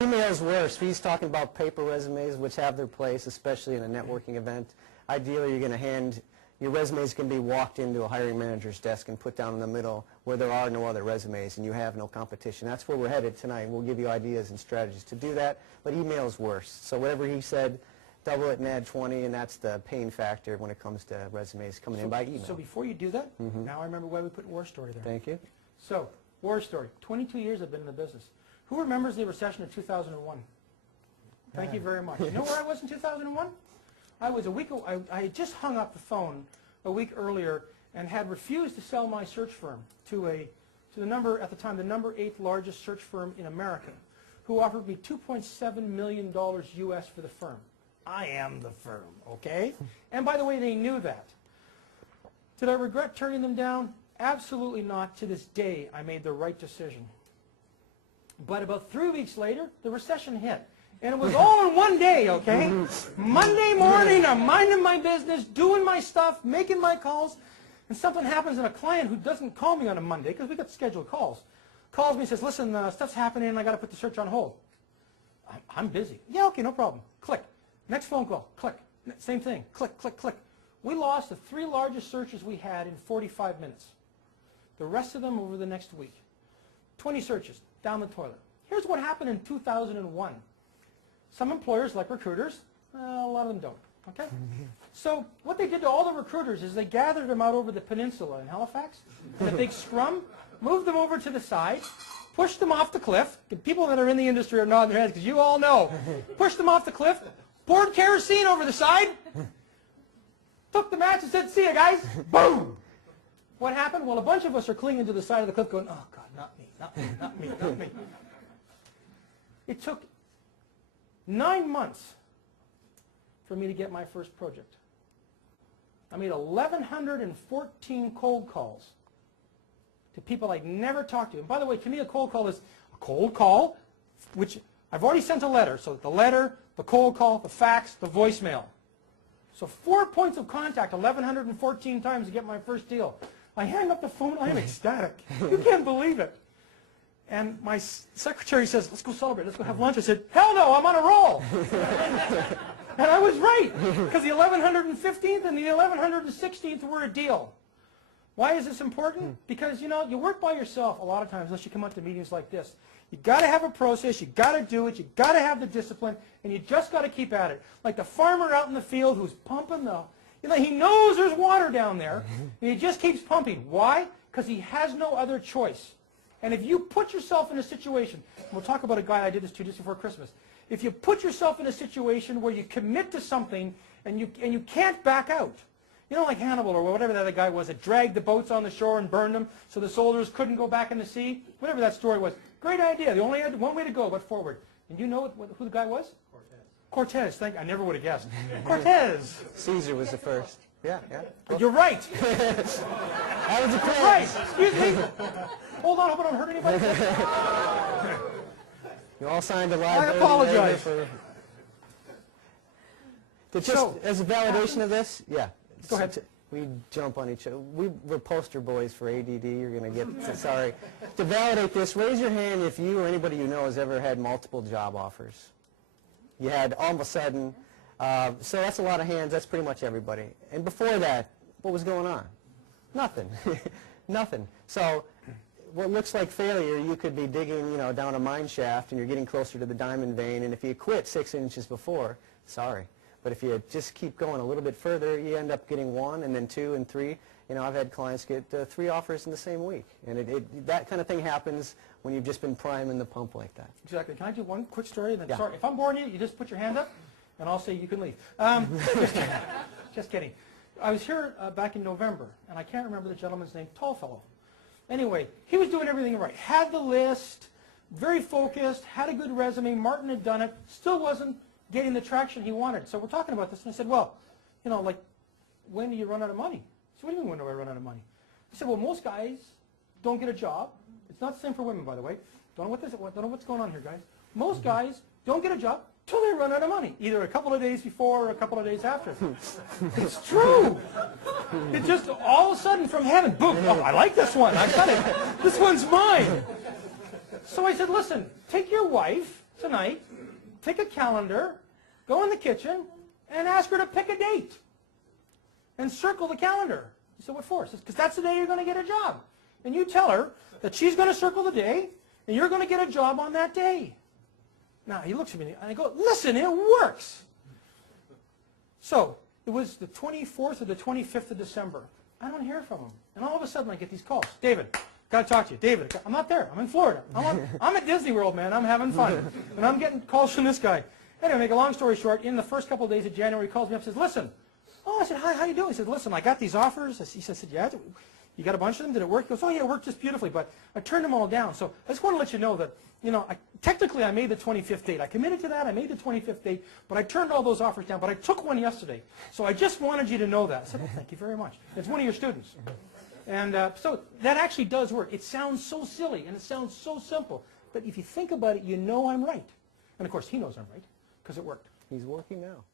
Email's worse. He's talking about paper resumes, which have their place, especially in a networking event. Ideally, you're going to hand your resumes can be walked into a hiring manager's desk and put down in the middle where there are no other resumes and you have no competition. That's where we're headed tonight. We'll give you ideas and strategies to do that, but email's worse. So whatever he said, double it and add 20, and that's the pain factor when it comes to resumes coming in by email. So before you do that, now I remember why we put war story there. Thank you. So, war story. 22 years I've been in the business. Who remembers the recession of 2001? Thank you very much. You know where I was in 2001? I was I had just hung up the phone a week earlier and had refused to sell my search firm to the number, at the time, the number 8th largest search firm in America, who offered me $2.7 million US for the firm. I am the firm, okay? And by the way, they knew that. Did I regret turning them down? Absolutely not. To this day, I made the right decision. But about 3 weeks later, the recession hit. And it was all in one day, okay? Monday morning, I'm minding my business, doing my stuff, making my calls, and something happens, and a client who doesn't call me on a Monday, because we got scheduled calls, calls me and says, listen, stuff's happening, and I got to put the search on hold. I'm busy. Yeah, okay, no problem. Click. Next phone call. Click. Same thing. Click, click, click. We lost the 3 largest searches we had in 45 minutes. The rest of them over the next week. 20 searches down the toilet. Here's what happened in 2001. Some employers, like recruiters, a lot of them don't. Okay? So what they did to all the recruiters is they gathered them out over the peninsula in Halifax, in a big scrum, moved them over to the side, pushed them off the cliff. People that are in the industry are nodding their heads because you all know. Pushed them off the cliff, poured kerosene over the side, took the match and said, see ya, guys. Boom! What happened? Well, a bunch of us are clinging to the side of the cliff going, oh, God, not me, not me, not me, not me. It took 9 months for me to get my first project. I made 1,114 cold calls to people I'd never talked to. And by the way, to me, a cold call is a cold call, which I've already sent a letter. So the letter, the cold call, the fax, the voicemail. So 4 points of contact, 1,114 times to get my first deal. I hang up the phone, I'm ecstatic. You can't believe it. And my secretary says, let's go celebrate, let's go have lunch. I said, hell no, I'm on a roll. And I was right, because the 1,115th and the 1,116th were a deal. Why is this important? Because, you know, you work by yourself a lot of times unless you come out to meetings like this. You got to have a process, you got to do it, you got to have the discipline, and you just got to keep at it. Like the farmer out in the field who's pumping the, you know, he knows there's water down there, and he just keeps pumping. Why? Because he has no other choice. And if you put yourself in a situation, we'll talk about a guy I did this to just before Christmas. If you put yourself in a situation where you commit to something and you can't back out, you know, like Hannibal or whatever that other guy was that dragged the boats on the shore and burned them so the soldiers couldn't go back in the sea, whatever that story was. Great idea. They only had one way to go, but forward. And you know who the guy was? Cortez. I never would have guessed. Cortez. Caesar was the first. Yeah, yeah. Well, you're right. That was a clue. Right. Excuse me. Hold on, I hope I don't hurt anybody. You all signed a liability. I apologize. As a validation of this, yeah. Go ahead. We jump on each other. We're poster boys for ADD. You're going to get, sorry. To validate this, raise your hand if you or anybody you know has ever had multiple job offers. You had all of a sudden, so that's a lot of hands. That's pretty much everybody. And before that, what was going on? Nothing. Nothing. So what looks like failure, you could be digging, you know, down a mine shaft and you're getting closer to the diamond vein, and if you quit 6 inches before, sorry. But if you just keep going a little bit further, you end up getting 1 and then 2 and 3. You know, I've had clients get 3 offers in the same week. And that kind of thing happens when you've just been priming the pump like that. Exactly. Can I do one quick story? And then, yeah. Sorry, if I'm boring you, you just put your hand up, and I'll say you can leave. Just kidding. I was here back in November, and I can't remember the gentleman's name, tall fellow. Anyway, he was doing everything right. Had the list, very focused, had a good resume. Martin had done it, still wasn't getting the traction he wanted. So we're talking about this, and I said, well, you know, like, when do you run out of money? So what do you mean, when do I run out of money? He said, well, most guys don't get a job. It's not the same for women, by the way. Don't know what's going on here, guys. Most guys don't get a job till they run out of money, either a couple of days before or a couple of days after. It's true. It just all of a sudden from heaven, boom, oh, I like this one. I got it. This one's mine. So I said, listen, take your wife, tonight, take a calendar, go in the kitchen, and ask her to pick a date. And circle the calendar. He said, what for? He says, because that's the day you're going to get a job. And you tell her that she's going to circle the day, and you're going to get a job on that day. Now, he looks at me, and I go, listen, it works. So, it was the 24th or the 25th of December. I don't hear from him. And all of a sudden, I get these calls. David, got to talk to you. David, I'm not there. I'm in Florida. I'm at Disney World, man. I'm having fun. And I'm getting calls from this guy. Anyway, make a long story short, in the first couple of days of January, he calls me up and says, listen. Oh, I said, hi, how you doing? He said, listen, I got these offers. He said, yeah, you got a bunch of them? Did it work? He goes, oh, yeah, it worked just beautifully, but I turned them all down. So I just want to let you know that, you know, technically I made the 25th date. I committed to that. I made the 25th date, but I turned all those offers down. But I took one yesterday. So I just wanted you to know that. I said, oh, thank you very much. It's one of your students. And so that actually does work. It sounds so silly, and it sounds so simple. But if you think about it, you know I'm right. And, of course, he knows I'm right because it worked. He's working now.